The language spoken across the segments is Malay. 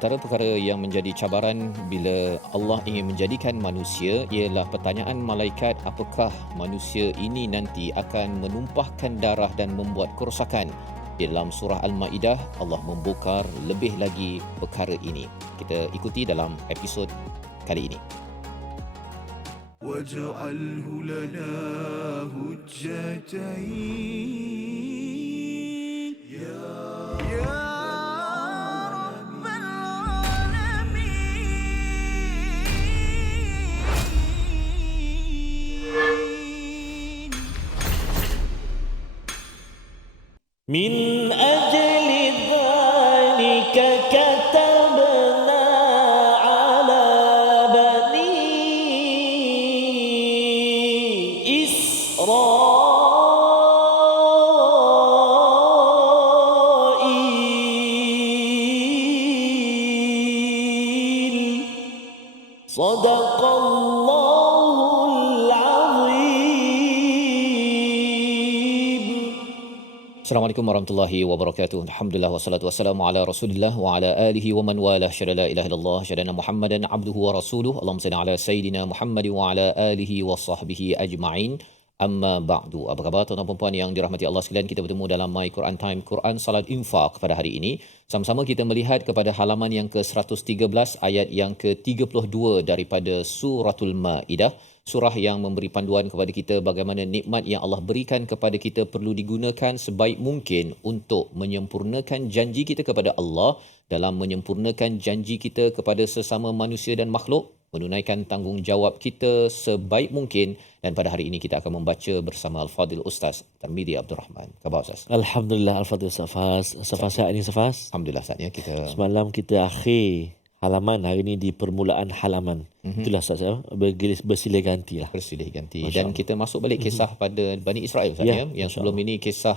antara perkara yang menjadi cabaran bila Allah ingin menjadikan manusia ialah pertanyaan malaikat, apakah manusia ini nanti akan menumpahkan darah dan membuat kerosakan. Dalam surah Al-Ma'idah, Allah membongkar lebih lagi perkara ini. Kita ikuti dalam episod kali ini. وَاجْعَلْهُ لَنَا هُجَّتَيْنِ من أجل ذلك كتبنا على بني إسرائيل صدق الله العظيم. Assalamualaikum warahmatullahi wabarakatuh. Alhamdulillah wassalatu wassalamu ala Rasulillah wa ala alihi wa man walah. Syada la ilaha illallah, syada Muhammadan abduhu wa rasuluh. Allahumma salli ala sayidina Muhammad wa ala alihi wa sahbihi ajma'in. Amma ba'du. Apa khabar tuan-tuan dan puan yang dirahmati Allah sekalian? Kita bertemu dalam My Quran Time, Quran Salat Infaq pada hari ini. Sama-sama kita melihat kepada halaman yang ke-113 ayat yang ke-32 daripada suratul Ma'idah. Surah yang memberi panduan kepada kita bagaimana nikmat yang Allah berikan kepada kita perlu digunakan sebaik mungkin untuk menyempurnakan janji kita kepada Allah, dalam menyempurnakan janji kita kepada sesama manusia dan makhluk, menunaikan tanggungjawab kita sebaik mungkin. Dan pada hari ini kita akan membaca bersama Al-Fadhil Ustaz Tarmizi Abdul Rahman. Khabar Ustaz? Alhamdulillah, Al-Fadhil Safas. Safas sihat ini Safas? Alhamdulillah Ustaz ya, kita Semalam kita akhir halaman, hari ini di permulaan halaman. Itulah Ustaz ya, bersilih ganti lah. bersilih ganti. Masya Dan Allah. kita masuk balik kisah pada Bani Israel Ustaz Ya, ya. Yang Masya sebelum ini kisah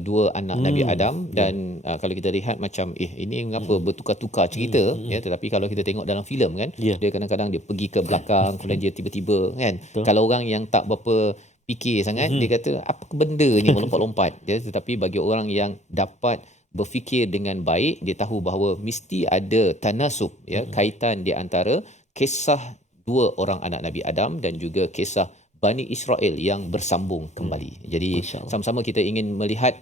dua anak Nabi Adam. Dan kalau kita lihat macam ini mengapa bertukar-tukar cerita ya, tetapi kalau kita tengok dalam filem kan, Ya. dia kadang-kadang dia pergi ke belakang kemudian dia tiba-tiba kan. Betul. Kalau orang yang tak berapa fikir sangat, dia kata apa benda ni melompat-lompat ya, tetapi bagi orang yang dapat berfikir dengan baik, dia tahu bahawa mesti ada tanasub ya, kaitan di antara kisah dua orang anak Nabi Adam dan juga kisah Bani Israel yang bersambung kembali. Jadi Masya Allah. sama-sama kita ingin melihat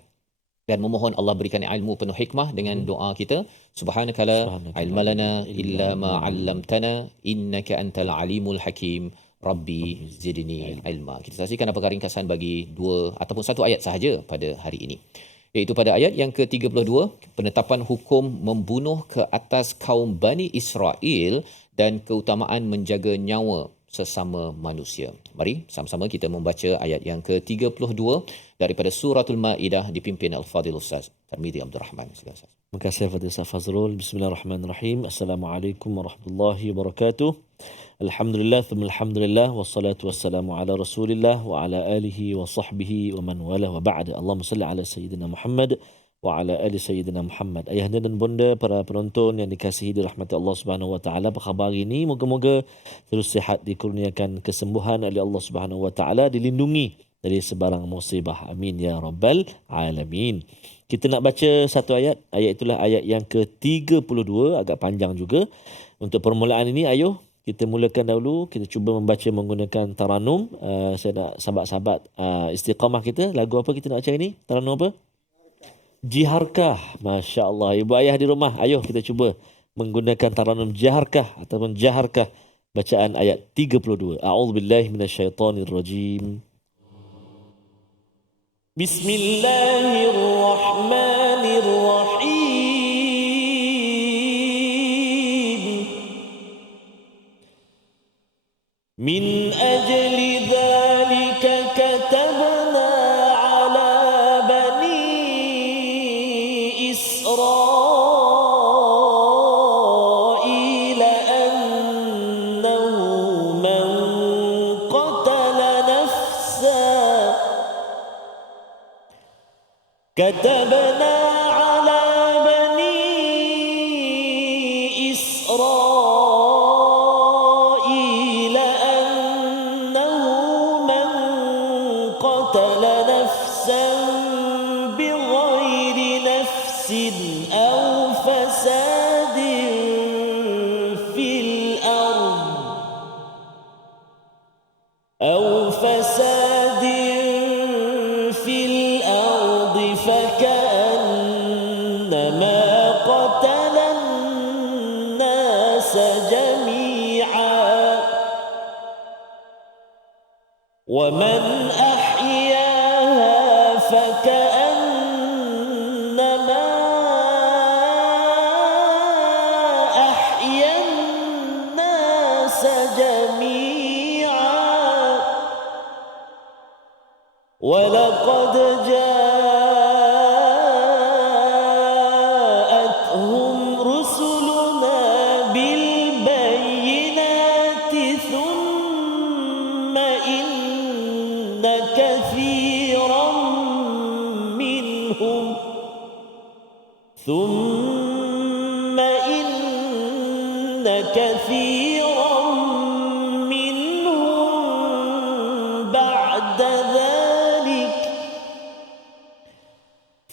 dan memohon Allah berikan ilmu penuh hikmah dengan doa kita. Subhanakala ilma lana illa ma 'allamtana innaka antal alimul hakim. Rabbi zidni ilma. Kita saksikan apakah ringkasan bagi dua ataupun satu ayat sahaja pada hari ini. Iaitu pada ayat yang ke-32, penetapan hukum membunuh ke atas kaum Bani Israel dan keutamaan menjaga nyawa sesama manusia. Mari sama-sama kita membaca ayat yang ke-32 daripada suratul Ma'idah dipimpin Al-Fadhil Ustaz Tarmizi Abdul Rahman. Silakan Ustaz. Terima kasih Fadil Ustaz Fazrul. Bismillahirrahmanirrahim. Assalamualaikum warahmatullahi wabarakatuh. Alhamdulillah, thumma alhamdulillah, wassalatu wassalamu ala rasulillah wa ala alihi wa sahbihi wa man wala wa ba'da. Allahumma salli ala Sayyidina Muhammad wa ala ali Sayyidina Muhammad. Ayahanda dan bonda, para penonton yang dikasihi dirahmati Allah Subhanahu wa taala, apa khabar hari ini? Moga-moga terus sihat, dikurniakan kesembuhan oleh Allah Subhanahu wa taala, dilindungi dari sebarang musibah. Amin ya rabbal alamin. Kita nak baca satu ayat. Ayat itulah ayat yang ke-32, agak panjang juga. Untuk permulaan ini, ayuh kita mulakan dahulu. Kita cuba membaca menggunakan taranum. Saya nak sahabat-sahabat istiqamah kita. Lagu apa kita nak baca ini? Taranum apa? Jiharkah. Masya Allah. Ibu ayah di rumah, ayuh kita cuba menggunakan taranum jiharkah ataupun jaharkah. Bacaan ayat 32. A'udzubillahi minasyaitanirrajim. Bismillahirrahmanirrahim. Min ajli dhalika katabna ala bani Israel annahu man qatala nafsan كتبنا على بني إسرائيل أنه من قتل نفسا بغير نفس أو فساد أحياها فكأنما أحيا الناس جميعا ولقد جاءتهم رسلنا بالبينات ثم إن كثيرا منهم ثم إن كثيرا منهم بعد ذلك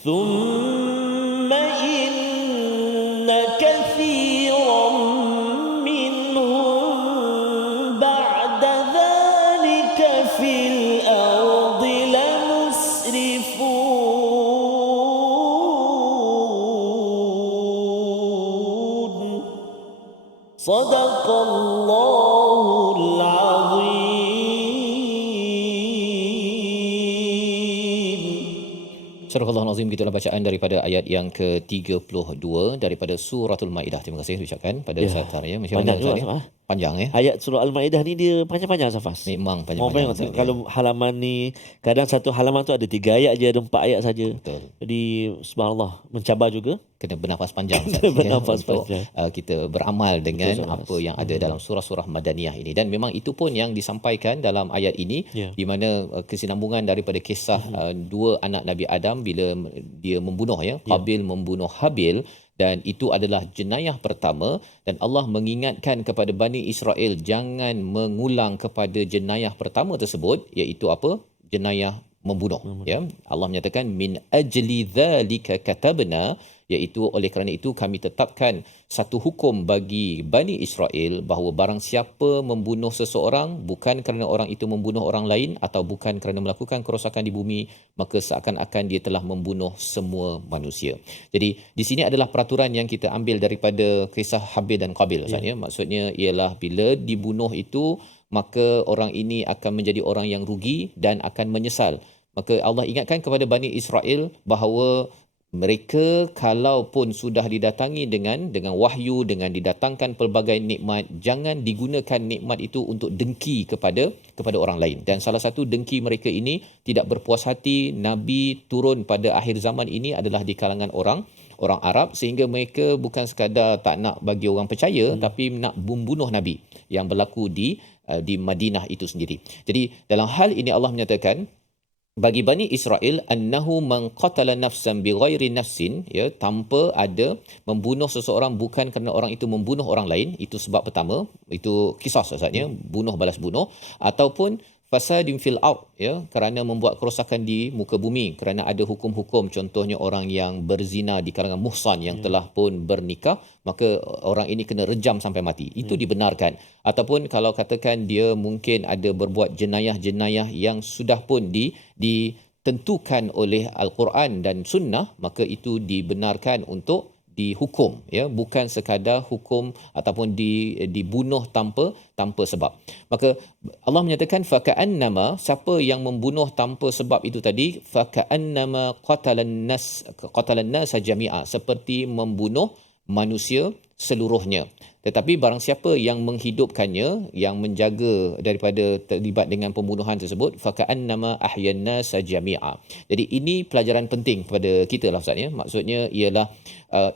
ثم إن كثيرا منهم بعد ذلك في الأرض لمسرفون صدق الله العظيم. Surah Al-Azim, gitulah bacaan daripada ayat yang ke-32 daripada Suratul Maidah. Terima kasih ucapkan pada saat hari ya. Macam Panjang mana juga, Ustaz, ya? Safas. Panjang ya. Ayat surah Al-Maidah ni dia panjang-panjang, Safas. Memang Mau panjang-panjang. tengok Ustaz, ya. kalau halaman ni kadang satu halaman tu ada 3 ayat je, ada 4 ayat saja. Betul. Jadi subhanallah, mencabar juga. Kena bernafas panjang Ustaz, Kena bernafas untuk panjang. kita beramal dengan Betul, Ustaz. apa yang ada dalam surah-surah Madaniyah ini, dan memang itu pun yang disampaikan dalam ayat ini, Ya. di mana kesinambungan daripada kisah dua anak Nabi Adam bila dia membunuh ya, Qabil membunuh Habil, dan itu adalah jenayah pertama, dan Allah mengingatkan kepada Bani Israel jangan mengulang kepada jenayah pertama tersebut, iaitu apa? Jenayah membunuh. Ya, Allah menyatakan min ajli dzalika katabna, iaitu oleh kerana itu kami tetapkan satu hukum bagi Bani Israel bahawa barang siapa membunuh seseorang bukan kerana orang itu membunuh orang lain atau bukan kerana melakukan kerosakan di bumi, maka seakan-akan dia telah membunuh semua manusia. Jadi di sini adalah peraturan yang kita ambil daripada kisah Habil dan Qabil, Ustaz, ya. Maksudnya ialah bila dibunuh itu maka orang ini akan menjadi orang yang rugi dan akan menyesal. Maka Allah ingatkan kepada Bani Israel bahawa mereka kalaupun sudah didatangi dengan wahyu, dengan didatangkan pelbagai nikmat, jangan digunakan nikmat itu untuk dengki kepada orang lain. Dan salah satu dengki mereka ini tidak berpuas hati Nabi turun pada akhir zaman ini adalah di kalangan orang Arab, sehingga mereka bukan sekadar tak nak bagi orang percaya tapi nak membunuh Nabi yang berlaku di Madinah itu sendiri. Jadi dalam hal ini Allah menyatakan bagi Bani Israel annahu man qatala nafsan bighairi nafsin, ya, tanpa ada membunuh seseorang bukan kerana orang itu membunuh orang lain, itu sebab pertama, itu qisas maksudnya, bunuh balas bunuh, ataupun fasadin fil ard, ya, kerana membuat kerosakan di muka bumi, kerana ada hukum-hukum, contohnya orang yang berzina di kalangan muhsan yang telah pun bernikah, maka orang ini kena rejam sampai mati. Itu dibenarkan. Ataupun kalau katakan dia mungkin ada berbuat jenayah-jenayah yang sudah pun ditentukan oleh Al-Quran dan Sunnah, maka itu dibenarkan untuk dihukum, ya, bukan sekadar hukum ataupun dibunuh tanpa sebab. Maka Allah menyatakan faka'annama, siapa yang membunuh tanpa sebab itu tadi, faka'annama qatalan nas jami'a, seperti membunuh manusia seluruhnya. Tetapi barang siapa yang menghidupkannya, yang menjaga daripada terlibat dengan pembunuhan tersebut, faka'annama ahyan nas jami'a. Jadi ini pelajaran penting kepada kita lah, Ustaz, ya. Maksudnya ialah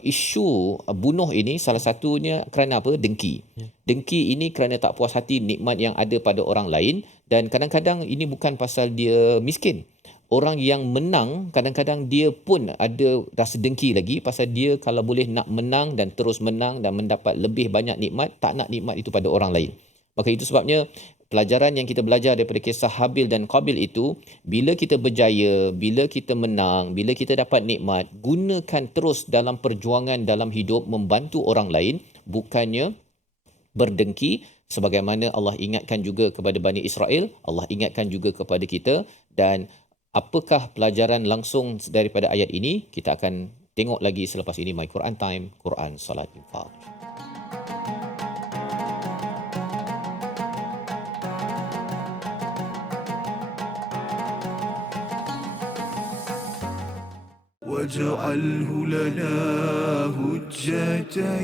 isu bunuh ini salah satunya kerana apa? Dengki. Dengki ini kerana tak puas hati nikmat yang ada pada orang lain, dan kadang-kadang ini bukan pasal dia miskin. Orang yang menang kadang-kadang dia pun ada rasa dengki lagi pasal dia kalau boleh nak menang dan terus menang dan mendapat lebih banyak nikmat, tak nak nikmat itu pada orang lain. Maka itu sebabnya pelajaran yang kita belajar daripada kisah Habil dan Qabil itu, bila kita berjaya, bila kita menang, bila kita dapat nikmat, gunakan terus dalam perjuangan dalam hidup membantu orang lain, bukannya berdengki. Sebagaimana Allah ingatkan juga kepada Bani Israel, Allah ingatkan juga kepada kita. Dan apakah pelajaran langsung daripada ayat ini? Kita akan tengok lagi selepas ini. My Quran Time, Quran Salat Infaq. واجعله لنا هجتين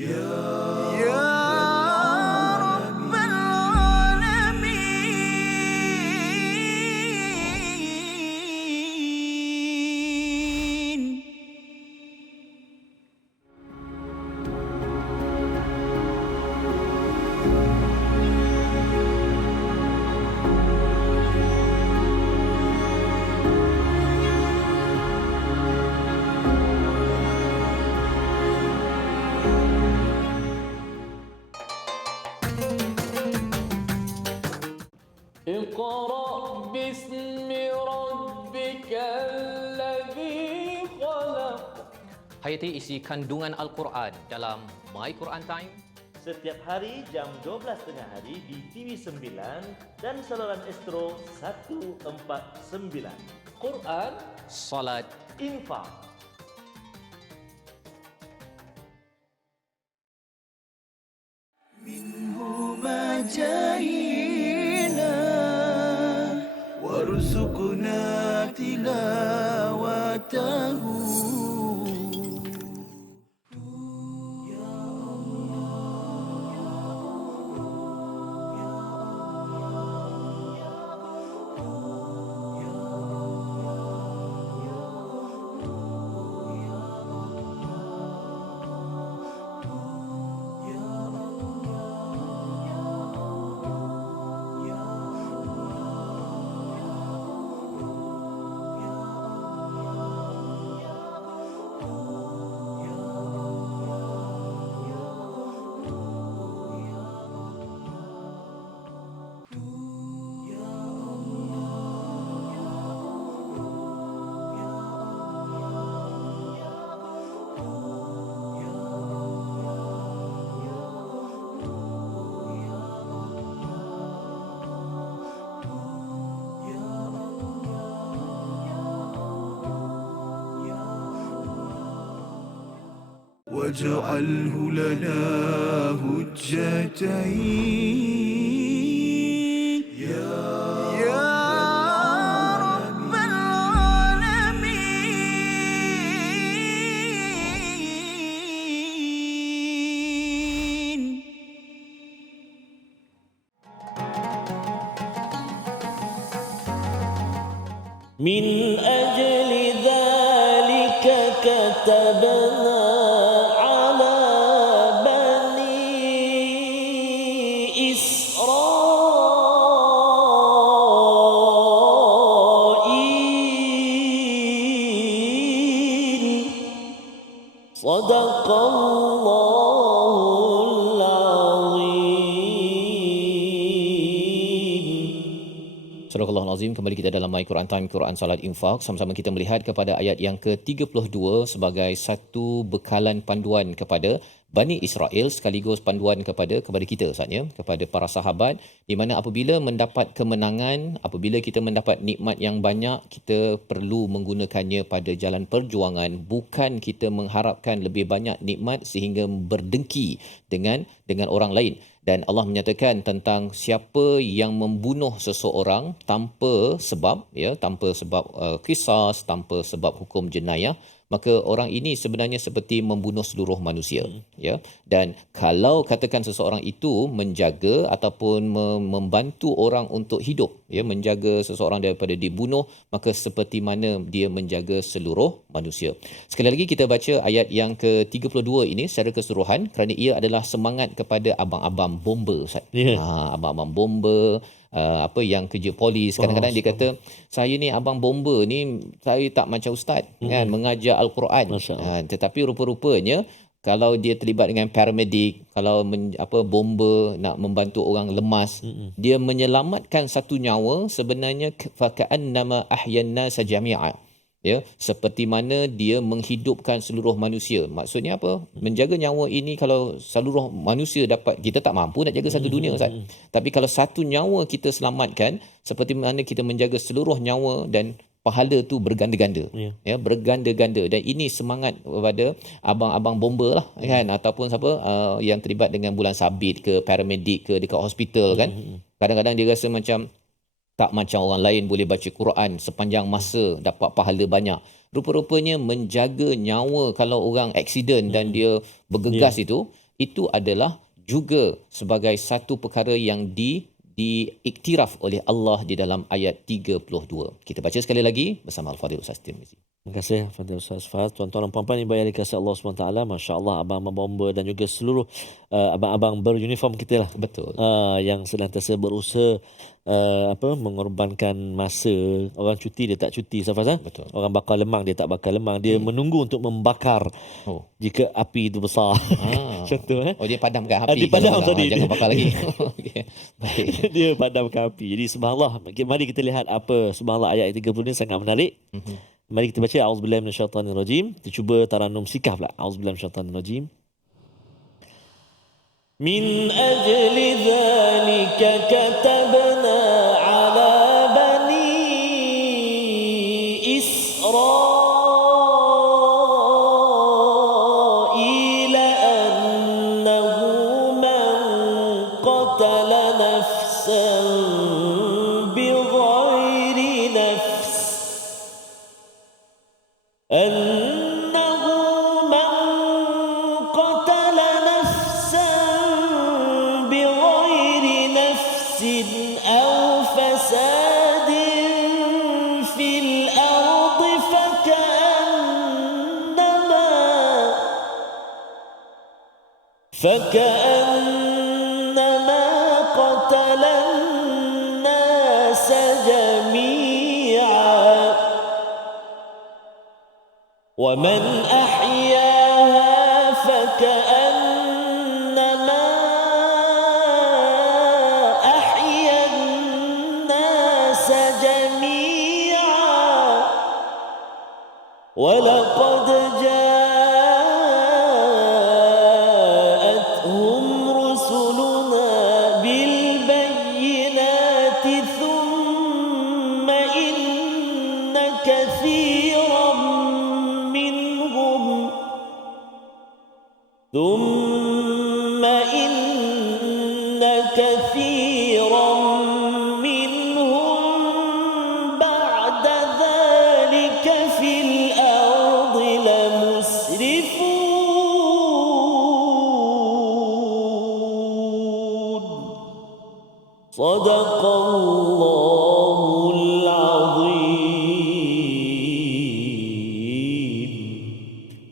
يا رب العالمين. اقرأ باسم ربك الذي خلق. Hayati isi kandungan Al-Quran dalam My Quran Time Setiap hari jam 12 tengah hari di TV9 dan saluran Astro 149. Quran, Salat. infak. منهما جاهينا وارزقنا تلاوته. واجعله لنا هجتين يا رب العالمين. من أجل ذلك كتبنا على بني إسرائيل صدق الله العظيم. Surah Al-Azim, kembali kita dalam My Quran Time, Quran Salat Infak. Sama-sama kita melihat kepada ayat yang ke-32 sebagai satu bekalan panduan kepada Bani Israel, sekaligus panduan kepada kita saatnya, kepada para sahabat, di mana apabila mendapat kemenangan, apabila kita mendapat nikmat yang banyak, kita perlu menggunakannya pada jalan perjuangan, bukan kita mengharapkan lebih banyak nikmat sehingga berdengki dengan orang lain. Dan Allah menyatakan tentang siapa yang membunuh seseorang tanpa sebab, tanpa sebab qisas, tanpa sebab hukum jenayah, maka orang ini sebenarnya seperti membunuh seluruh manusia, Dan kalau katakan seseorang itu menjaga ataupun membantu orang untuk hidup, menjaga seseorang daripada dibunuh, maka seperti mana dia menjaga seluruh manusia. Sekali lagi kita baca ayat yang ke-32 ini secara keseluruhan kerana ia adalah semangat kepada abang-abang bomba, Ustaz. Abang-abang bomba, yang kerja polis, kadang-kadang dia kata, saya ni abang bomba ni, saya tak macam ustaz kan, mengajar Al-Quran, tetapi rupa-rupanya kalau dia terlibat dengan paramedik, kalau bomba nak membantu orang lemas, dia menyelamatkan satu nyawa, sebenarnya faka'annama ahyanna sajami'a, seperti mana dia menghidupkan seluruh manusia. Maksudnya apa? Menjaga nyawa ini, kalau seluruh manusia dapat, kita tak mampu nak jaga satu dunia, Ustaz. Tapi kalau satu nyawa kita selamatkan, seperti mana kita menjaga seluruh nyawa, dan pahala tu berganda-ganda, berganda-ganda. Dan ini semangat kepada abang-abang bomba lah, kan, ataupun siapa yang terlibat dengan bulan sabit ke, paramedik ke, dekat hospital, kan. Kadang-kadang dia rasa macam Tak macam orang lain boleh baca Quran sepanjang masa dapat pahala banyak. Rupa-rupanya menjaga nyawa kalau orang aksiden dan dia bergegas itu adalah juga sebagai satu perkara yang diiktiraf oleh Allah di dalam ayat 32. Kita baca sekali lagi bersama Al-Fadhil Ustaz Tirmizi. Terima kasih Fadil Ustaz Fahad. Tuan-tuan dan puan-puan yang bayar dikasih Allah SWT, Masya Allah, abang-abang bomba dan juga seluruh abang-abang beruniform kita lah. Betul. Yang senantiasa berusaha mengorbankan masa. Orang cuti dia tak cuti, Safaz. Betul. Orang bakar lemang dia tak bakar lemang. Dia menunggu untuk membakar jika api itu besar. Contoh Oh, dia padamkan api. dia padam tadi. Jangan bakar lagi. Okay. Baik. Dia padamkan api. Jadi subhanallah, mari kita lihat apa subhanallah ayat 30 ni sangat menarik. Mari kita baca auzubillahi minasyaitanirrajim. Kita cuba taranum sikah pula. Auzubillahi minasyaitanirrajim. Min ajli dhalika katabna ala bani Israil annahu man qatala nafsan bighairi nafs أنه من قتل نفسا بغير نفس أو فساد في الأرض فكأنما قتل الناس جميعا ومن أحياها فكأنما أحيا الناس جميعا ولقد جاءتهم رسلنا بالبينات ثم إن كثيرا منهم بعد ذلك في الأرض لمسرفون صدق الله العظيم.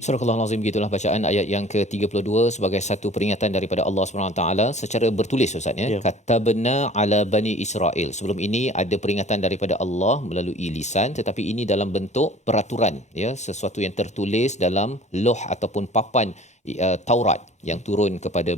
Surah Al-Azim, gitulah bacaan ayat yang ke-32 sebagai satu peringatan daripada Allah SWT secara bertulis, Ustaz ya. Katabna ala bani Israel. Sebelum ini ada peringatan daripada Allah melalui lisan, tetapi ini dalam bentuk peraturan ya, sesuatu yang tertulis dalam loh ataupun papan Taurat yang turun kepada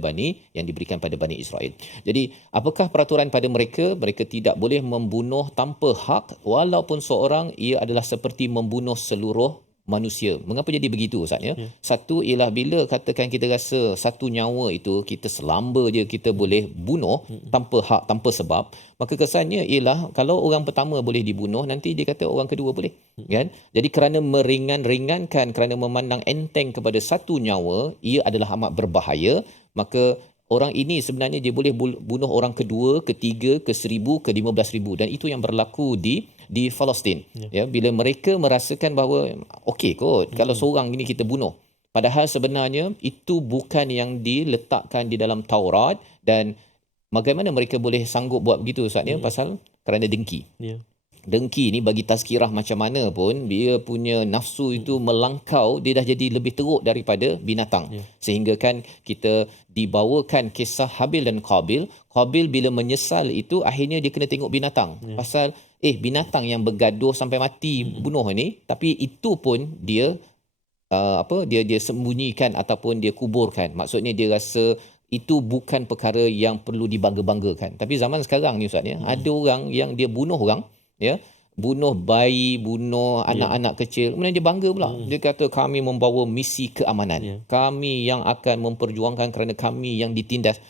yang diberikan pada Bani Israel. Jadi, apakah peraturan pada mereka? Mereka tidak boleh membunuh tanpa hak, walaupun seorang ia adalah seperti membunuh seluruh manusia. Mengapa jadi begitu, Ustaz ya? Satu ialah bila katakan kita rasa satu nyawa itu kita selamba je kita boleh bunuh tanpa hak, tanpa sebab, maka kesannya ialah kalau orang pertama boleh dibunuh, nanti dia kata orang kedua boleh, kan? Jadi kerana meringankan, kerana memandang enteng kepada satu nyawa, ia adalah amat berbahaya, maka orang ini sebenarnya dia boleh bunuh orang kedua, ketiga, ke-1000, ke-15,000, dan itu yang berlaku di Palestin. Ya, bila mereka merasakan bahawa okey kot kalau seorang ini kita bunuh, padahal sebenarnya itu bukan yang diletakkan di dalam Taurat, dan bagaimana mereka boleh sanggup buat begitu, Ustaz ya? Pasal kerana dengki. Dengki ni bagi tazkirah macam mana pun, dia punya nafsu itu melangkau, dia dah jadi lebih teruk daripada binatang. Sehingga kan kita dibawakan kisah Habil dan Qabil. Qabil bila menyesal itu, akhirnya dia kena tengok binatang. Pasal binatang yang bergaduh sampai mati bunuh ni, tapi itu pun dia dia sembunyikan ataupun dia kuburkan. Maksudnya dia rasa itu bukan perkara yang perlu dibangga-banggakan. Tapi zaman sekarang ni, Ustaz ya, ada orang yang dia bunuh orang, ya, bunuh bayi, bunuh anak-anak kecil, kemudian dia bangga pula. Dia kata kami membawa misi keamanan. Kami yang akan memperjuangkan kerana kami yang ditindas.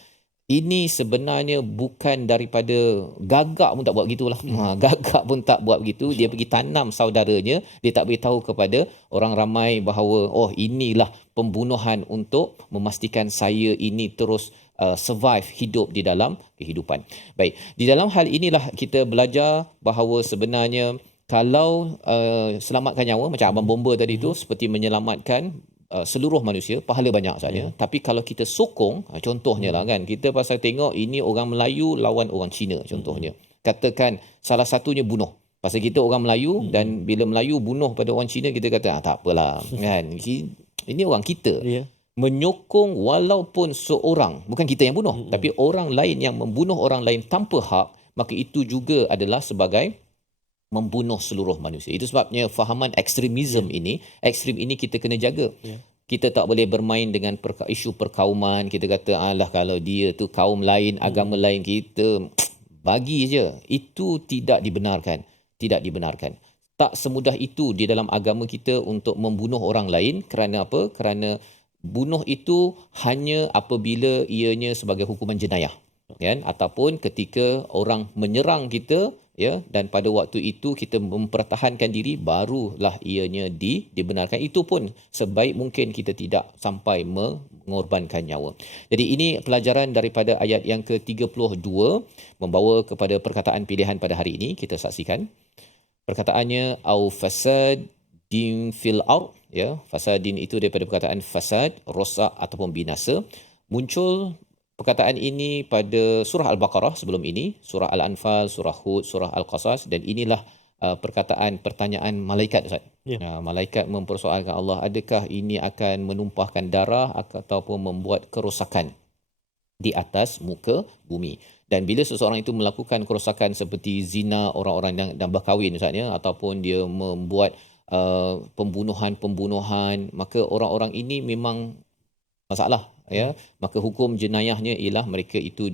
Ini sebenarnya bukan daripada gagak pun tak buat begitulah. Gagak pun tak buat begitu. Dia pergi tanam saudaranya. Dia tak beritahu kepada orang ramai bahawa inilah pembunuhan untuk memastikan saya ini terus survive, hidup di dalam kehidupan. Baik, di dalam hal inilah kita belajar bahawa sebenarnya kalau selamatkan nyawa macam abang bomba tadi tu seperti menyelamatkan seluruh manusia, pahala banyak saja. Tapi kalau kita sokong, contohnya lah kan, kita pasal tengok ini orang Melayu lawan orang Cina contohnya. Katakan salah satunya bunuh. Pasal kita orang Melayu dan bila Melayu bunuh pada orang Cina, kita kata tak apalah kan. Ini orang kita. Menyokong walaupun seorang, bukan kita yang bunuh, tapi orang lain yang membunuh orang lain tanpa hak, maka itu juga adalah sebagai membunuh seluruh manusia. Itu sebabnya fahaman ekstremisme ekstrem ini kita kena jaga. Kita tak boleh bermain dengan isu perkauman. Kita kata alah kalau dia tu kaum lain, agama lain, kita bagi je. Itu tidak dibenarkan. Tidak dibenarkan. Tak semudah itu di dalam agama kita untuk membunuh orang lain. Kerana apa? Kerana bunuh itu hanya apabila ianya sebagai hukuman jenayah. Kan? Ataupun ketika orang menyerang kita, ya, dan pada waktu itu kita mempertahankan diri, barulah ianya dibenarkan. Itu pun sebaik mungkin kita tidak sampai mengorbankan nyawa. Jadi ini pelajaran daripada ayat yang ke-32 membawa kepada perkataan pilihan pada hari ini. Kita saksikan perkataannya au fasadin fil ard, ya, fasadin itu daripada perkataan fasad, rosak ataupun binasa. Muncul perkataan ini pada surah Al-Baqarah sebelum ini, surah Al-Anfal, surah Hud, surah Al-Qasas, dan inilah pertanyaan malaikat, Ustaz. Malaikat mempersoalkan Allah, adakah ini akan menumpahkan darah ataupun membuat kerosakan di atas muka bumi. Dan bila seseorang itu melakukan kerosakan seperti zina orang-orang yang berkahwin, Ustaz, ya, ataupun dia membuat pembunuhan, maka orang-orang ini memang masalah, ya. Maka hukum jenayahnya ialah mereka itu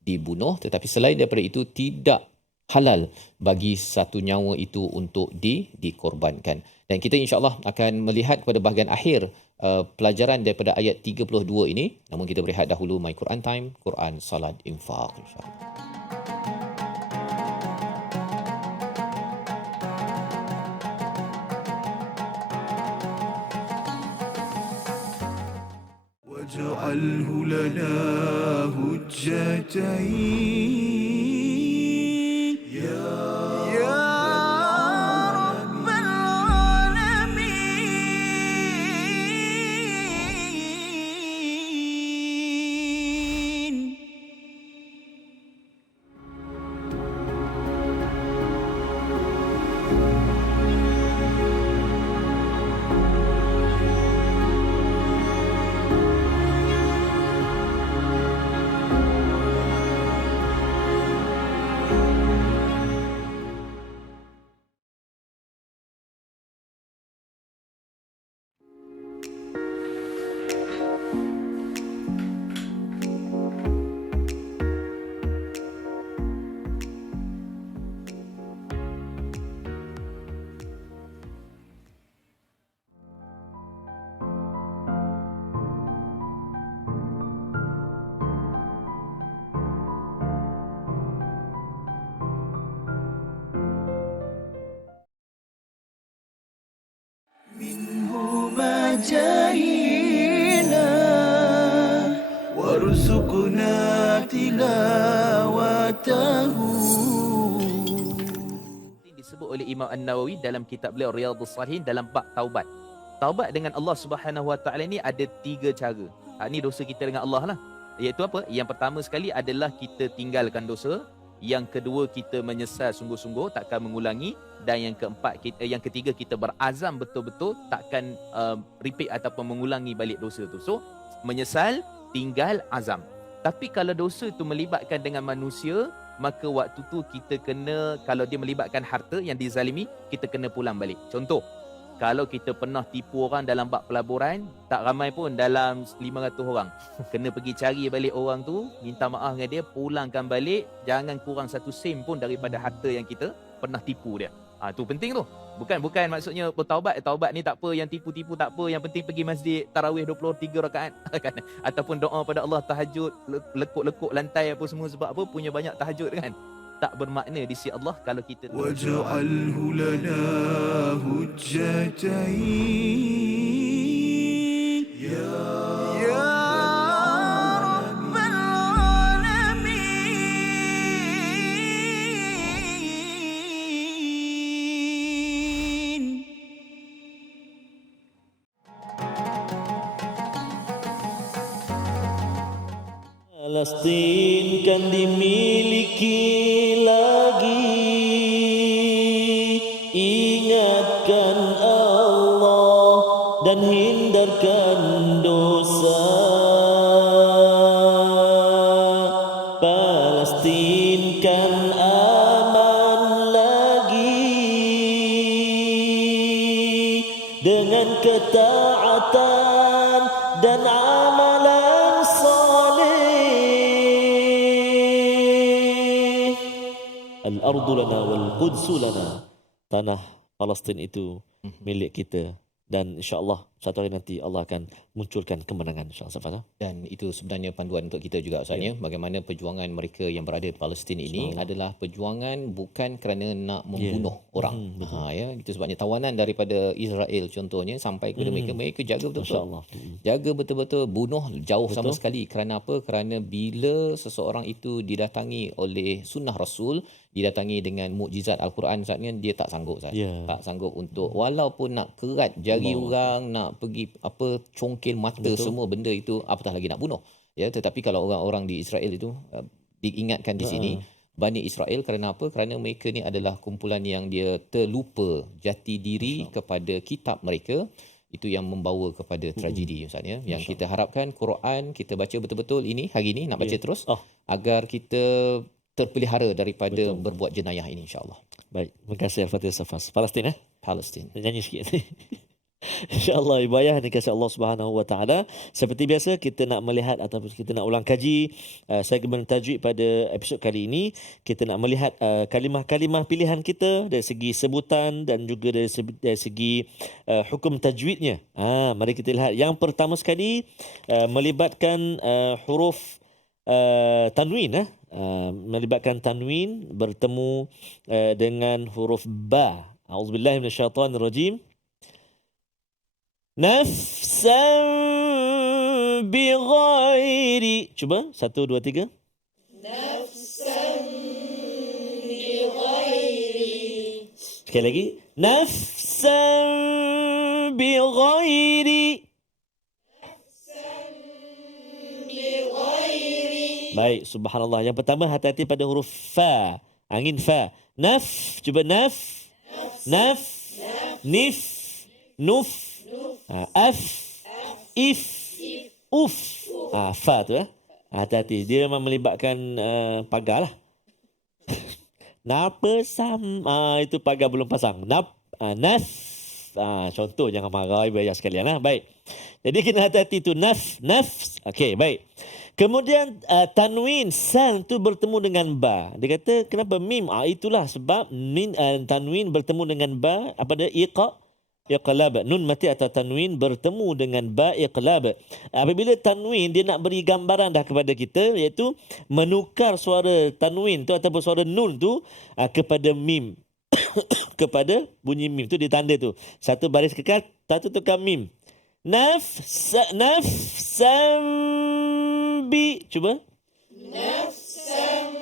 dibunuh. Tetapi selain daripada itu, tidak halal bagi satu nyawa itu untuk dikorbankan. Dan kita insya-Allah akan melihat pada bahagian akhir pelajaran daripada ayat 32 ini. Namun kita berehat dahulu. My Quran Time, Quran, Salat, Infaq, insya-Allah. واجعله لنا هجتين يا رب العالمين. منهما جاهينا وارزقنا تلاوته. Disebut oleh Imam An-Nawawi dalam kitab beliau Riyadhus Shalihin dalam bab taubat. Taubat dengan Allah Subhanahu Wa Taala ni ada 3 cara. Ni dosa kita dengan Allah lah. Iaitu apa? Yang pertama sekali adalah kita tinggalkan dosa. Yang kedua, kita menyesal sungguh-sungguh, takkan mengulangi. Dan yang yang ketiga, kita berazam betul-betul takkan repeat ataupun mengulangi balik dosa tu. So, menyesal, tinggal, azam. Tapi kalau dosa tu melibatkan dengan manusia, maka waktu tu kita kena, kalau dia melibatkan harta yang dizalimi, kita kena pulang balik. Contoh, kalau kita pernah tipu orang dalam bab pelaburan, tak ramai pun dalam 500 orang. Kena pergi cari balik orang tu, minta maaf dengan dia, pulangkan balik, jangan kurang 1 sen pun daripada harta yang kita pernah tipu dia. Tu penting tu. Bukan maksudnya bertaubat. Taubat ni tak apa, yang tipu-tipu tak apa, yang penting pergi masjid tarawih 23 rakaat kan. Ataupun doa pada Allah tahajud, lekuk-lekuk lantai apa semua, sebab apa? Punya banyak tahajud kan. Tak bermakna di sisi Allah kalau kita waj'alhu lana hujjatain ya rabbal Palestin kan dimiliki lagi, ingatkan Allah dan hindarkan dosa. Palestin kan aman lagi dengan ketaatan dan amalan saleh. Al-ardu lana wal qudsu lana. Tanah Palestin itu milik kita, dan insya-Allah satu hari nanti Allah akan munculkan kemenangan, insya-Allah. Dan itu sebenarnya panduan untuk kita juga Ustaz, ya. Bagaimana perjuangan mereka yang berada di Palestin ini adalah perjuangan bukan kerana nak membunuh orang. Ya, itu sebabnya tawanan daripada Israel contohnya sampai kepada mereka jaga betul-betul. Insya-Allah. Jaga betul-betul, bunuh jauh sama sekali. Kerana apa? Kerana bila seseorang itu didatangi oleh sunnah Rasul, didatangi dengan mukjizat Al-Quran, saatnya dia tak sanggup, Ustaz. Tak sanggup untuk walaupun nak kerat jari orang, nak pergi apa congkel mata, semua benda itu, apatah lagi nak bunuh. Ya, tetapi kalau orang-orang di Israel itu diingatkan di sini, Bani Israel, kerana apa? Kerana mereka ni adalah kumpulan yang dia terlupa jati diri kepada kitab mereka. Itu yang membawa kepada tragedi, Ustaz, ya. Yang kita harapkan Quran kita baca betul-betul ini hari ini, nak baca terus agar kita terpelihara daripada berbuat jenayah ini, insya-Allah. Baik, terima kasih Al-Fatihah Safas. Palestin, Palestin. nyanyi sikit. InsyaAllah ibayah dikasih Allah Subhanahu Wa Taala. Seperti biasa kita nak melihat ataupun kita nak ulang kaji segmen tajwid pada episod kali ini. Kita nak melihat kalimah-kalimah pilihan kita dari segi sebutan dan juga dari segi hukum tajwidnya. Mari kita lihat. Yang pertama sekali melibatkan huruf tanwin, melibatkan tanwin bertemu dengan huruf ba. A'udzubillahi minasyaitonirrajim. Nafsan bighairi. Cuba 1 2 3. Nafsan bighairi. Sekali lagi. Nafsan bighairi. Baik, subhanallah. Yang pertama, hati-hati pada huruf fa. Angin fa. Naf. Cuba naf. Naf. Nif. Nuf. Af. If. Uf. Fa tu. Hati-hati. Dia memang melibatkan pagar lah. Napa sam. Itu pagar belum pasang. Nap. Naf. Contoh, jangan marah ibu ayah sekalian. Baik. Jadi kena hati-hati tu. Naf. Naf. Okey, baik. Kemudian tanwin san tu bertemu dengan ba. Dia kata kenapa mim? Itulah sebab tanwin bertemu dengan ba. Apa dia? Iqlab. Nun mati atau tanwin bertemu dengan ba iqlab. Apabila tanwin dia nak beri gambaran dah kepada kita, iaitu menukar suara tanwin tu ataupun suara nun tu kepada mim. Kepada bunyi mim tu ditanda tu. Satu baris kekal, satu tukar mim. Nafsambi. Cuba. Nafsambi.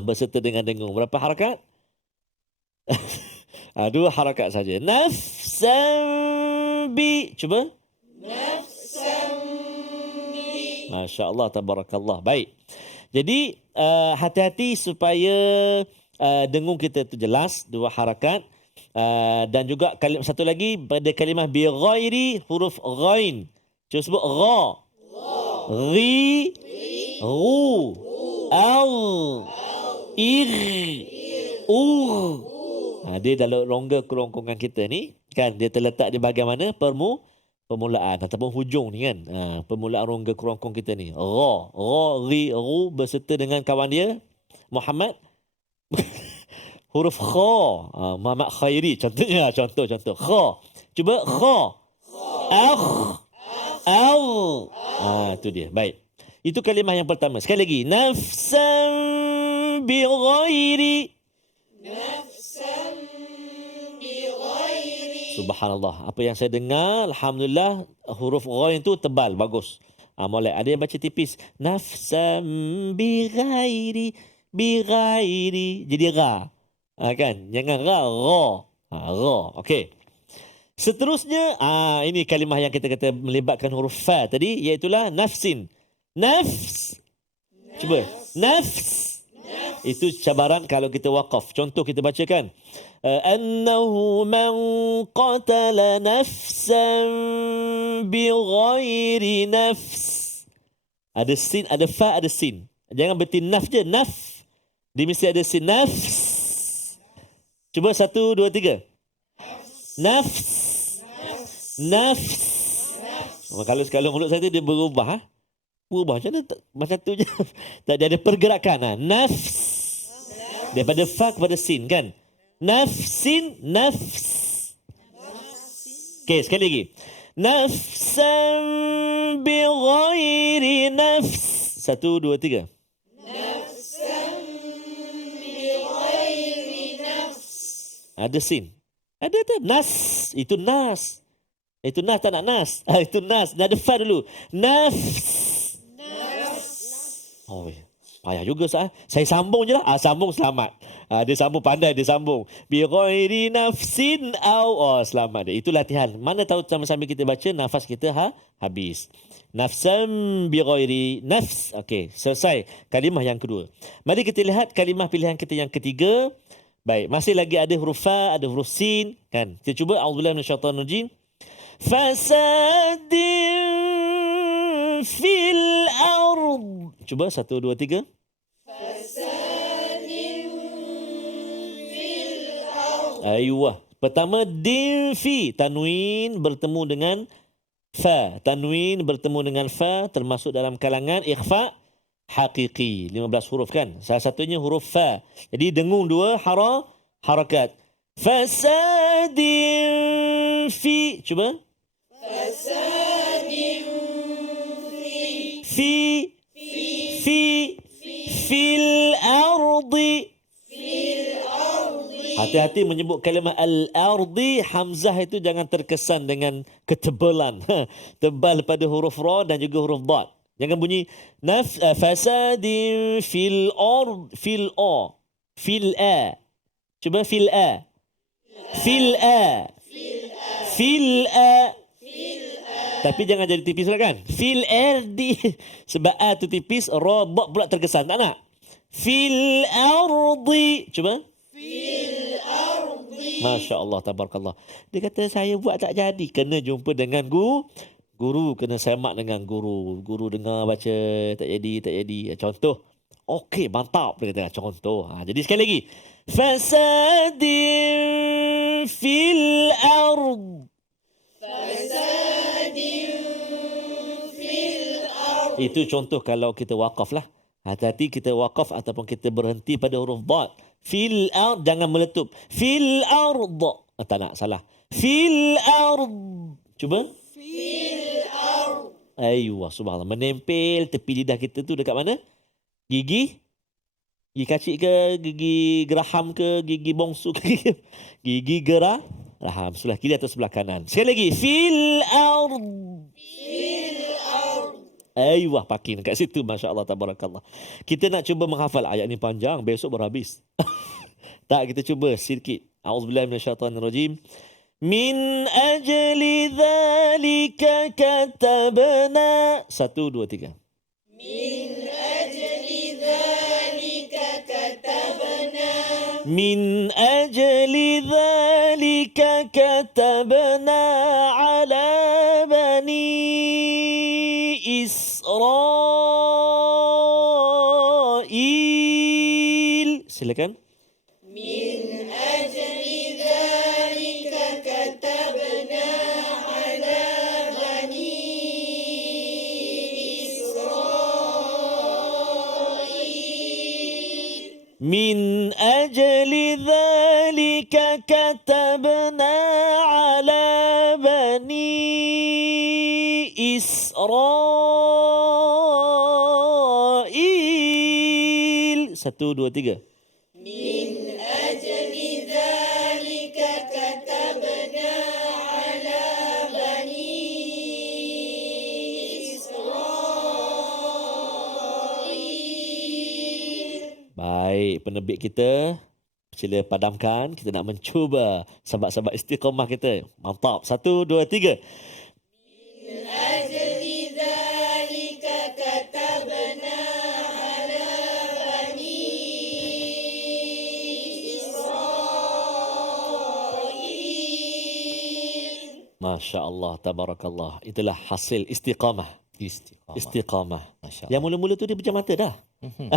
Berserta dengan dengung. Berapa harakat? 2 harakat saja. Nafsambi. Cuba. Nafsambi. Masya Allah, tabarakallah. Baik. Jadi hati-hati supaya dengung kita tu jelas, 2 harakat. Dan juga satu lagi pada kalimah bi ghairi huruf ghain. Cuba sebut gha. Ri. Ru. Al. Ir. Ur. Dia dalam rongga kerongkongan kita ni kan, dia terletak di bahagian mana? Permulaan ataupun hujung ni kan. Permulaan rongga kerongkong kita ni. Ra. Ra, ri, ru berserta dengan kawan dia Muhammad. Huruf kha. Muhammad Khairi contohnya. Contoh. Kha. Cuba kha. Akh. Al. Itu dia. Baik. Itu kalimah yang pertama. Sekali lagi. Nafsan bi ghairi. Subhanallah. Apa yang saya dengar, alhamdulillah, huruf ghain tu tebal, bagus. Mulai ada yang baca tipis. Nafsan bi ghairi. Jadi ra. Kan? Jangan ra. Ra. Okey. Seterusnya, ini kalimah yang kita kata melibatkan huruf fa tadi, iaitulah nafsin. Nafs. Cuba. Nafs. Itu cabaran kalau kita waqaf. Contoh kita bacakan. Annahu man qatala nafsan bighairi nafs. Ada sin, ada fa, ada sin. Jangan berarti naf je. Naf. Dia mesti ada sin. Nafs. Cuba 1, 2, 3. Nafs. Nafs. Kalau mulut saya tu dia berubah. Berubah macam mana? Macam tu je. Tak ada pergerakan. Nafs. Daripada fa kepada sin kan. Nafsin. Nafs. Okey, sekali lagi. Nafsan bighairi nafs. 1, 2, 3. Ada sin. Ada tu. Nas. Itu nas. Itu nas tak nak nas. Itu nas. Dah ada fa dulu. Nafs. Oh, payah juga saya sambung je lah. Sambung selamat. Dia sambung pandai. Dia sambung. Bi ghairi nafsin au. Selamat dia. Itu latihan. Mana tahu sambil kita baca nafas kita habis. Nafsan bi ghairi nafs. Okey, selesai kalimah yang kedua. Mari kita lihat kalimah pilihan kita yang ketiga. Baik, masih lagi ada huruf fa, ada huruf sin kan. Kita cuba a'udzubillahi minasyaitanir rajim. Fasadin fil ard. Cuba 1, 2, 3. Fasadin fil ard. Aywa. Pertama din fi, tanwin bertemu dengan fa. Tanwin bertemu dengan fa termasuk dalam kalangan ikhfa hakiki. 15 huruf kan. Salah satunya huruf fa. Jadi dengung dua harakat. Fasadin fi. Cuba. Fasadin fi. Fi. Fil ardi. Hati-hati menyebut kalimah al-ardi. Hamzah itu jangan terkesan dengan ketebalan. Tebal pada huruf ra dan juga huruf dad. Jangan bunyi fasadin fil ard. Fil a. Fil a. Cuba fil a. Fil a. Fil a. Tapi jangan jadi tipis lah kan. Fil ardi. Sebab a tu tipis, ra ba pula terkesan. Tak nak. Fil ardi. Cuba. Fil ardi. Masya Allah, tabarakallah. Dia kata saya buat tak jadi. Kena jumpa dengan guru, kena semak dengan guru. Guru dengar baca, tak jadi. Contoh. Okey, mantap. Dia kata contoh. Jadi sekali lagi. Fasadin fil ard. Fasadin fil ard. Itu contoh kalau kita waqaf lah. Hati-hati kita waqaf ataupun kita berhenti pada huruf dad. Fil ard, jangan meletup. Fil ard. Tak nak, salah. Fil ard. Cuba. Fil ard. Aywa, subhanallah. Menempel tepi lidah kita tu dekat mana? Gigi? Gigi kacik ke? Gigi geraham ke? Gigi bongsu ke? Gigi geraham. Sebelah kiri atau sebelah kanan? Sekali lagi. Fil ard. Fil ard. Aywa, pakin kat situ. Masya Allah, tabarakallah. Kita nak cuba menghafal. Ayat ni panjang. Besok baru habis. Tak, kita cuba sikit. A'udzubillahi minasyaitanirrajim. Min ajli dhalika katabna. 1, 2, 3. Min ajli dhalika katabna. Min ajli dhalika katabna ala bani Israel. Silakan. Min ajli dhalika katabna ala bani Israel. Min ajli dhalika katabna ala bani Israel. 1, 2, 3. Min ajli dhalika katabna ala bani Israel. Baik, penerbit kita sila padamkan. Kita nak mencuba sahabat-sahabat istiqamah kita. Mantap. 1, 2, 3. Min ajli dhalika katabna Masya Allah, tabarakallah. Itulah hasil istiqamah. Istiqamah. Istiqamah. Masya Yang Allah. mula-mula tu dia pejam mata dah. Mhm.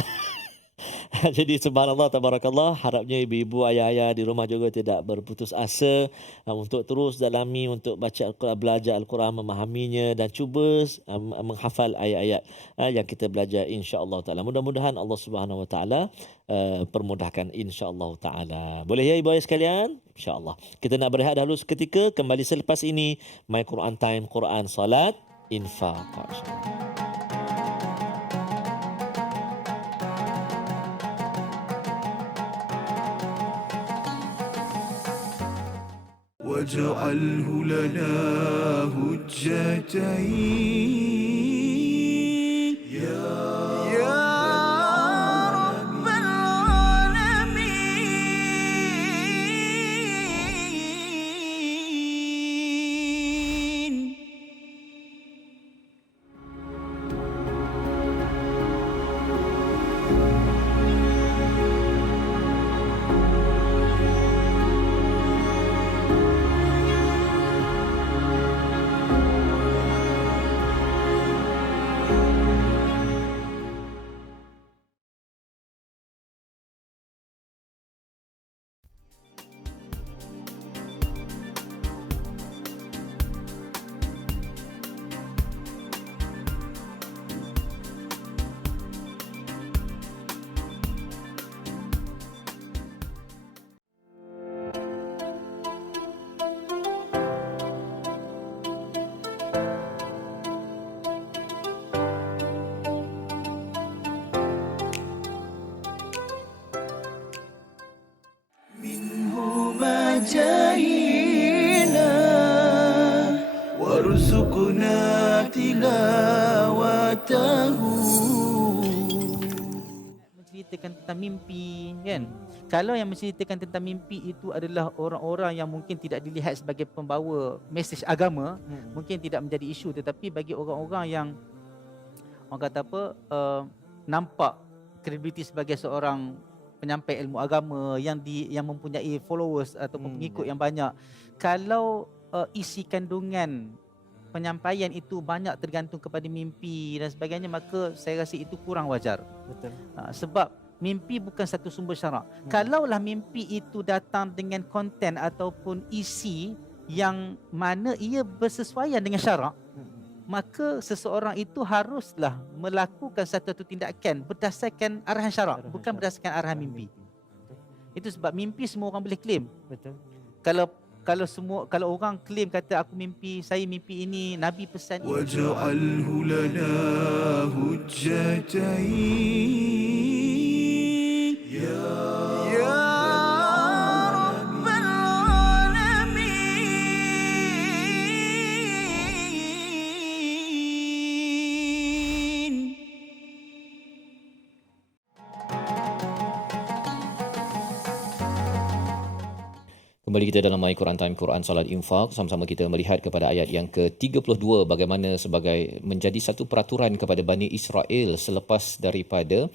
Jadi subhanallah, tabarakallah, harapnya ibu-ibu, ayah-ayah di rumah juga tidak berputus asa untuk terus dalami, untuk baca Al-Quran, belajar Al-Quran, memahaminya dan cuba menghafal ayat-ayat yang kita belajar, insya-Allah taala. Mudah-mudahan Allah Subhanahu Wa Taala permudahkan, insya-Allah taala. Boleh ya ibu ayah sekalian? Insya-Allah. Kita nak berehat dahulu seketika, kembali selepas ini My Quran Time, Quran, Salat, Infaq. InsyaAllah. واجعله لنا هجتين يا رب العالمين. جاهينا وارزقنا تلاوته. Menceritakan tentang mimpi kan. Kalau yang menceritakan tentang mimpi itu adalah orang-orang yang mungkin tidak dilihat sebagai pembawa mesej agama, mungkin tidak menjadi isu, tetapi bagi orang-orang yang orang kata apa, nampak kredibiliti sebagai seorang penyampai ilmu agama yang mempunyai followers ataupun pengikut yang banyak, kalau isi kandungan penyampaian itu banyak tergantung kepada mimpi dan sebagainya, maka saya rasa itu kurang wajar. Betul. Sebab mimpi bukan satu sumber syarak. Kalaulah mimpi itu datang dengan konten ataupun isi yang mana ia bersesuaian dengan syarak, maka seseorang itu haruslah melakukan satu tindakan berdasarkan arahan syarak, bukan berdasarkan arahan mimpi. Itu sebab mimpi semua orang boleh claim. Betul. Kalau orang claim kata saya mimpi ini, Nabi pesan ini. واجعله لنا هجتين يا رب العالمين. Kembali kita dalam My Quran Time, Quran, Salat, Infaq. Sama-sama kita melihat kepada ayat yang ke-32, bagaimana sebagai menjadi satu peraturan kepada Bani Israel selepas daripada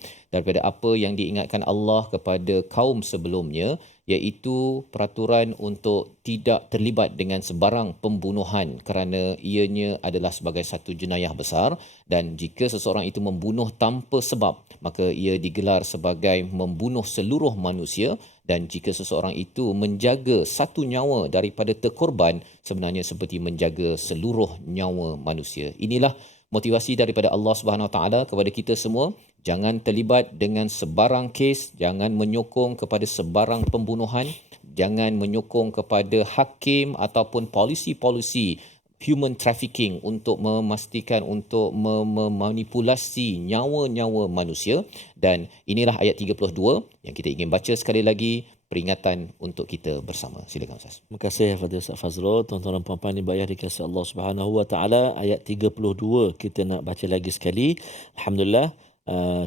apa yang diingatkan Allah kepada kaum sebelumnya, iaitu peraturan untuk tidak terlibat dengan sebarang pembunuhan kerana ianya adalah sebagai satu jenayah besar, dan jika seseorang itu membunuh tanpa sebab, maka ia digelar sebagai membunuh seluruh manusia. Dan jika seseorang itu menjaga satu nyawa daripada terkorban, sebenarnya seperti menjaga seluruh nyawa manusia. Inilah motivasi daripada Allah Subhanahu Wa Taala kepada kita semua. Jangan terlibat dengan sebarang kes, jangan menyokong kepada sebarang pembunuhan, jangan menyokong kepada hakim ataupun polisi-polisi human trafficking untuk memastikan, untuk memanipulasi nyawa-nyawa manusia. Dan inilah ayat 32 yang kita ingin baca sekali lagi, peringatan untuk kita bersama. Silakan Ustaz. Terima kasih kepada Ustaz Fazrul. Tuan-tuan dan puan-puan ibu ayah dikasihi Allah Subhanahu Wa Taala, ayat 32 kita nak baca lagi sekali. Alhamdulillah,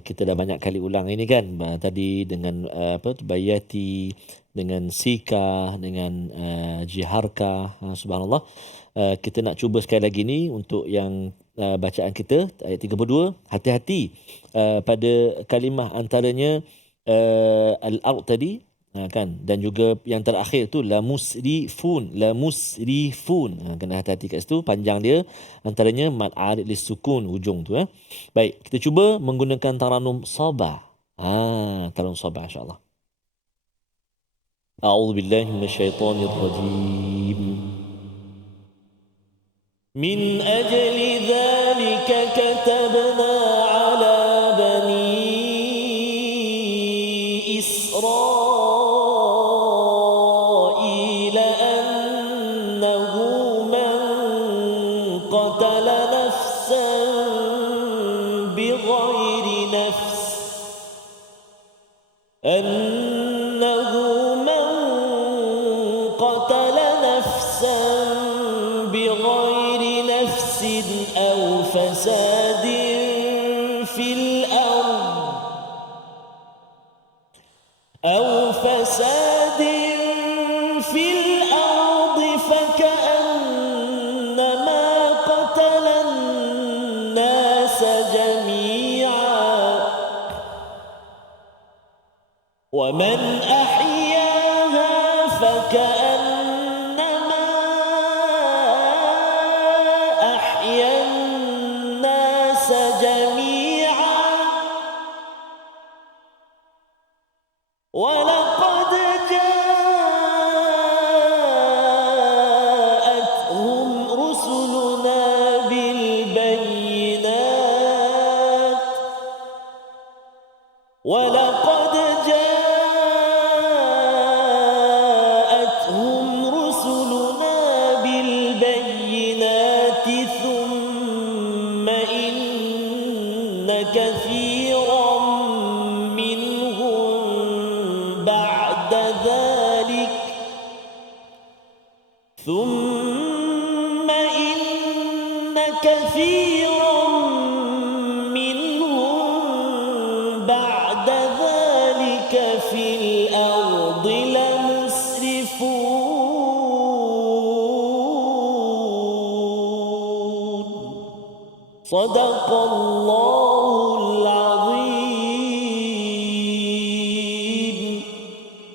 kita dah banyak kali ulang ini kan, tadi dengan bayati, dengan sika, dengan jiharka. Subhanallah. Kita nak cuba sekali lagi ni untuk yang bacaan kita ayat 32. Hati-hati pada kalimah antaranya al-ard tadi, Kan, dan juga yang terakhir tu la musrifun, kena hati-hati kat situ, panjang dia, antaranya mad arid lis sukun ujung tu. Baik, kita cuba menggunakan taranum sabah. Taranum sabah insya-Allah. A'udzu billahi minasyaitonir rajim. Min ajli dzalika katabna ala bani Israil قتل نفسا بغير نفس أنه من قتل نفسا بغير نفس أو فساد في الأرض فكأنما قتل الناس جميعا ومن أحياها فكأنما أحيا الناس جميعا ولقد جاءتهم رسلنا بالبينات ثم إن كثيرا منهم بعد ذلك في الأرض لمسرفون صدق الله العظيم.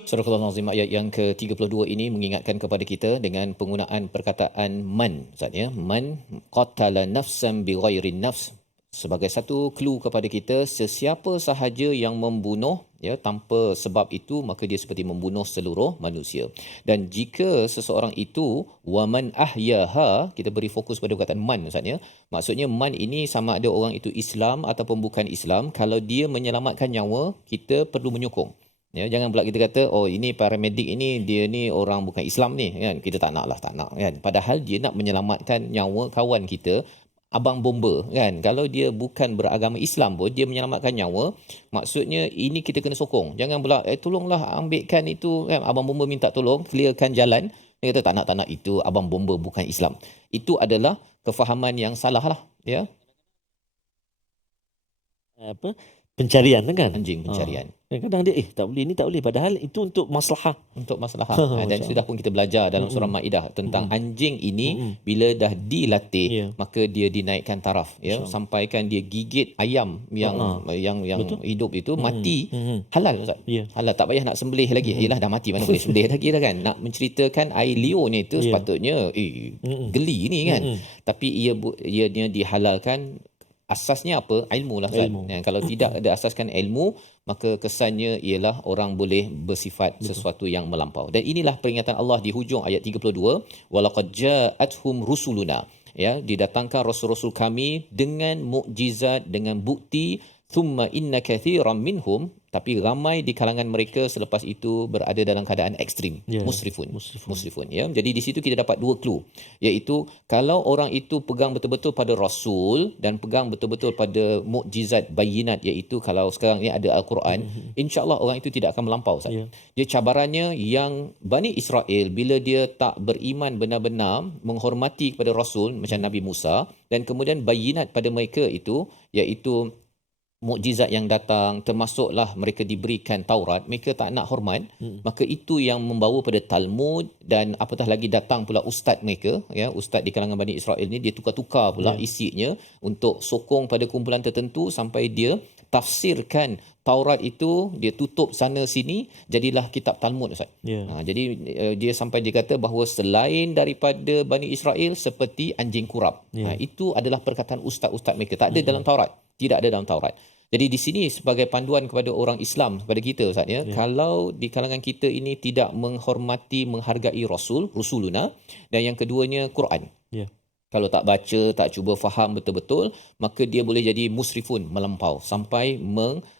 Surah Al-Azim ayat yang ke-32 ini mengingatkan kepada kita dengan penggunaan perkataan man. Ustaz ya, man qatala nafsan bighairi nafs, sebagai satu clue kepada kita, sesiapa sahaja yang membunuh ya tanpa sebab itu, maka dia seperti membunuh seluruh manusia. Dan jika seseorang itu waman ahyaha, kita beri fokus pada perkataan man Ustaz ya. Maksudnya man ini sama ada orang itu Islam ataupun bukan Islam, kalau dia menyelamatkan nyawa, kita perlu menyokong. Ya, jangan pula kita kata oh ini paramedik ini dia ni orang bukan Islam ni kan, kita tak nak kan. Padahal dia nak menyelamatkan nyawa kawan kita, abang bomba kan. Kalau dia bukan beragama Islam pun dia menyelamatkan nyawa, maksudnya ini kita kena sokong. Jangan pula tolonglah ambilkan itu kan, abang bomba minta tolong clearkan jalan, dia kata tak nak itu abang bomba bukan Islam. Itu adalah kefahaman yang salah lah ya. Apa? Pencarian kan? Anjing pencarian. Kadang-kadang dia tak boleh, ni tak boleh, padahal itu untuk maslahah. Dan sudah pun kita belajar dalam surah Maidah tentang anjing ini bila dah dilatih maka dia dinaikkan taraf ya, sampaikan dia gigit ayam yang hidup itu mati, halal Ustaz. Halal, tak payah nak sembelih lagi. Yalah dah mati mana boleh sembelih lagi dah kan. Nak menceritakan air liurnya itu sepatutnya geli ni kan. Tapi ianya dihalalkan. Asasnya apa? Ilmu lah kan. Kalau tidak ada asaskan ilmu, maka kesannya ialah orang boleh bersifat sesuatu yang melampau. Dan inilah peringatan Allah di hujung ayat 32, walaqad ja'athum rusuluna, ya, didatangkan rasul-rasul kami dengan mukjizat, dengan bukti, thumma inna kathiran minhum, tapi ramai di kalangan mereka selepas itu berada dalam keadaan ekstrim, musrifun ya. Jadi di situ kita dapat dua clue, iaitu kalau orang itu pegang betul-betul pada rasul dan pegang betul-betul pada mukjizat bayinat, iaitu kalau sekarang ni ada Al-Quran, insya-Allah orang itu tidak akan melampau Ustaz. Dia cabarannya yang Bani Israel bila dia tak beriman benar-benar menghormati kepada rasul macam Nabi Musa, dan kemudian bayinat pada mereka itu iaitu mukjizat yang datang, termasuklah mereka diberikan Taurat, mereka tak nak hormat, maka itu yang membawa pada Talmud, dan apatah lagi datang pula ustaz mereka ya, ustaz di kalangan Bani Israel ni dia tukar-tukar pula isinya untuk sokong pada kumpulan tertentu sampai dia tafsirkan Taurat itu dia tutup sana sini, jadilah kitab Talmud, Ustaz. Ya. Jadi dia sampai dia kata bahawa selain daripada Bani Israel seperti anjing kurap. Ya. Itu adalah perkataan ustaz-ustaz mereka. Tak ada dalam Taurat. Tidak ada dalam Taurat. Jadi di sini sebagai panduan kepada orang Islam, kepada kita, Ustaz, ya, kalau di kalangan kita ini tidak menghormati, menghargai Rasul, Rasuluna, dan yang keduanya Quran. Ya. Kalau tak baca, tak cuba faham betul-betul, maka dia boleh jadi musrifun, melampau sampai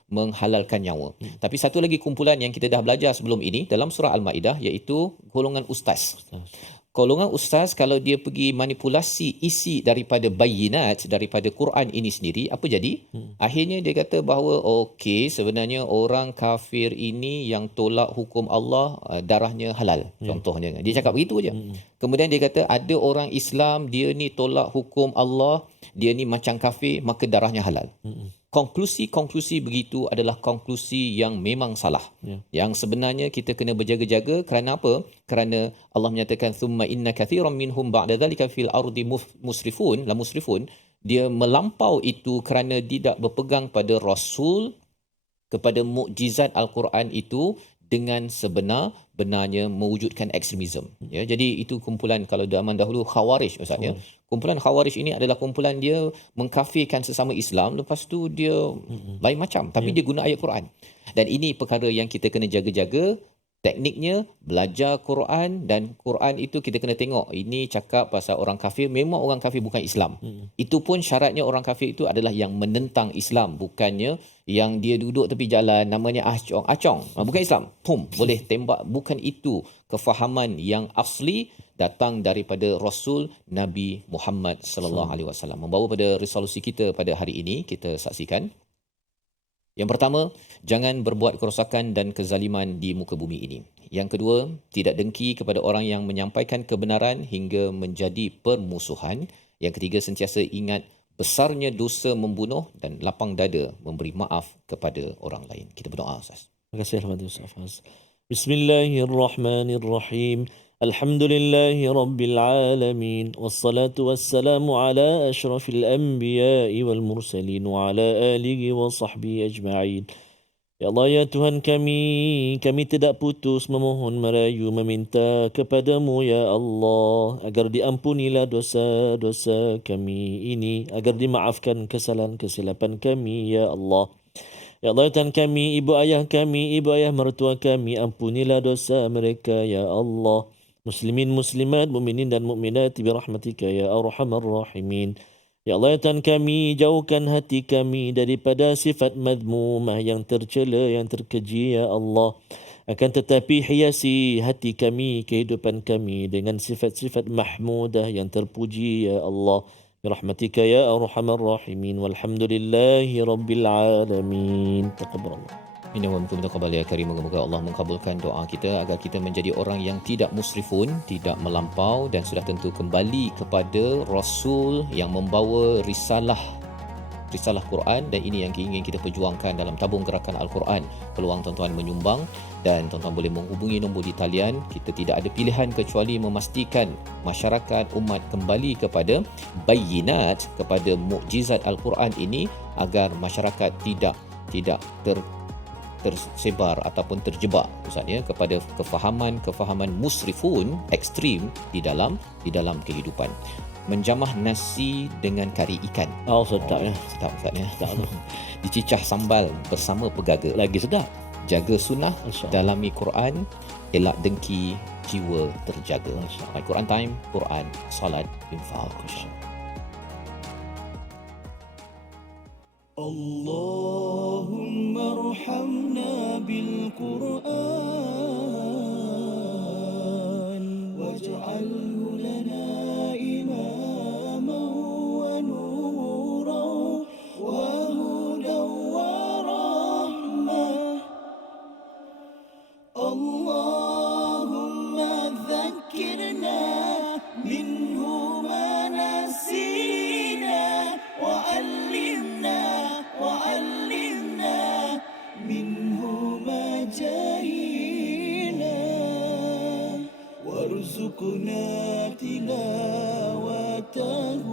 menghalalkan nyawa. Tapi satu lagi kumpulan yang kita dah belajar sebelum ini dalam surah Al-Maidah, iaitu golongan ustaz. Golongan ustaz, kalau dia pergi manipulasi isi daripada bayinat, daripada Quran ini sendiri, apa jadi? Akhirnya dia kata bahawa okey, sebenarnya orang kafir ini yang tolak hukum Allah, darahnya halal, contohnya. Dia cakap begitu aja. Kemudian dia kata ada orang Islam, dia ni tolak hukum Allah, dia ni macam kafir, maka darahnya halal. Konklusi-konklusi begitu adalah konklusi yang memang salah. Yang sebenarnya kita kena berjaga-jaga. Kerana apa? Kerana Allah menyatakan thumma inna kathiran minhum ba'da dhalika fil ardi musrifun, la musrifun. Dia melampau itu kerana tidak berpegang pada Rasul, kepada mukjizat Al-Quran itu dengan sebenar-benarnya mewujudkan ekstremisme. Ya, jadi itu kumpulan, kalau zaman dahulu Khawarij, Ustaz, ya. Kumpulan Khawarij ini adalah kumpulan dia mengkafirkan sesama Islam, lepas tu dia lain macam, tapi dia guna ayat Quran. Dan ini perkara yang kita kena jaga-jaga. Tekniknya belajar Quran, dan Quran itu kita kena tengok ini cakap pasal orang kafir, memang orang kafir bukan Islam. Itu pun syaratnya orang kafir itu adalah yang menentang Islam, bukannya yang dia duduk tepi jalan namanya acong, bukan Islam. Boleh tembak, bukan itu kefahaman yang asli datang daripada Rasul Nabi Muhammad sallallahu alaihi wasallam. Membawa pada resolusi kita pada hari ini, kita saksikan. Yang pertama, jangan berbuat kerosakan dan kezaliman di muka bumi ini. Yang kedua, tidak dengki kepada orang yang menyampaikan kebenaran hingga menjadi permusuhan. Yang ketiga, sentiasa ingat besarnya dosa membunuh dan lapang dada memberi maaf kepada orang lain. Kita berdoa, Ustaz. Terima kasih Ustaz. Bismillahirrahmanirrahim. Alhamdulillahi Rabbil Alamin. Wassalatu wassalamu ala ashrafil anbiya'i wal mursalin wa ala alihi wa sahbihi ajma'in. Ya Allah, ya Tuhan kami tidak putus memohon, merayu, meminta kepadamu ya Allah, agar diampunilah dosa-dosa kami ini, agar dimaafkan kesalahan kesilapan kami ya Allah. Ya Allah, Tuhan kami, ibu ayah mertua kami, ampunilah dosa mereka ya Allah. Muslimin, muslimat, mukminin dan mukminat birahmatika ya arhamar rahimin. Ya Allah, Tuhan kami, jauhkan hati kami daripada sifat madmumah yang tercela, yang terkeji ya Allah. Akan tetapi hiasi hati kami, kehidupan kami dengan sifat-sifat mahmudah yang terpuji ya Allah. Birahmatika ya arhamar rahimin. Walhamdulillahi rabbil alamin. Taqabbalallah. Minna ya karim. Moga Allah mengabulkan doa kita agar kita menjadi orang yang tidak musrifun, tidak melampau, dan sudah tentu kembali kepada Rasul yang membawa risalah Quran, dan ini yang ingin kita perjuangkan dalam tabung gerakan Al-Quran. Peluang tuan-tuan menyumbang, dan tuan-tuan boleh menghubungi nombor di talian. Kita tidak ada pilihan kecuali memastikan masyarakat umat kembali kepada bayinat, kepada mukjizat Al-Quran ini, agar masyarakat tidak tersebar ataupun terjebak, Ustaz, ya, kepada kefahaman musrifun, ekstrim di dalam kehidupan. Menjamah nasi dengan kari ikan. Oh, sedap ya. Sedap, Ustaz, ya. Dicicah sambal bersama pegaga. Lagi sedap. Jaga sunnah, dalami Quran, elak dengki, jiwa terjaga. Al-Quran time, Quran, salat, infak. اللهم ارحمنا بالقرآن واجعله لنا إماما ونورا وهدى ورحمة. اللهم ذكرنا منه ما نسينا وعلمنا منه ما جهلنا وارزقنا تلاوته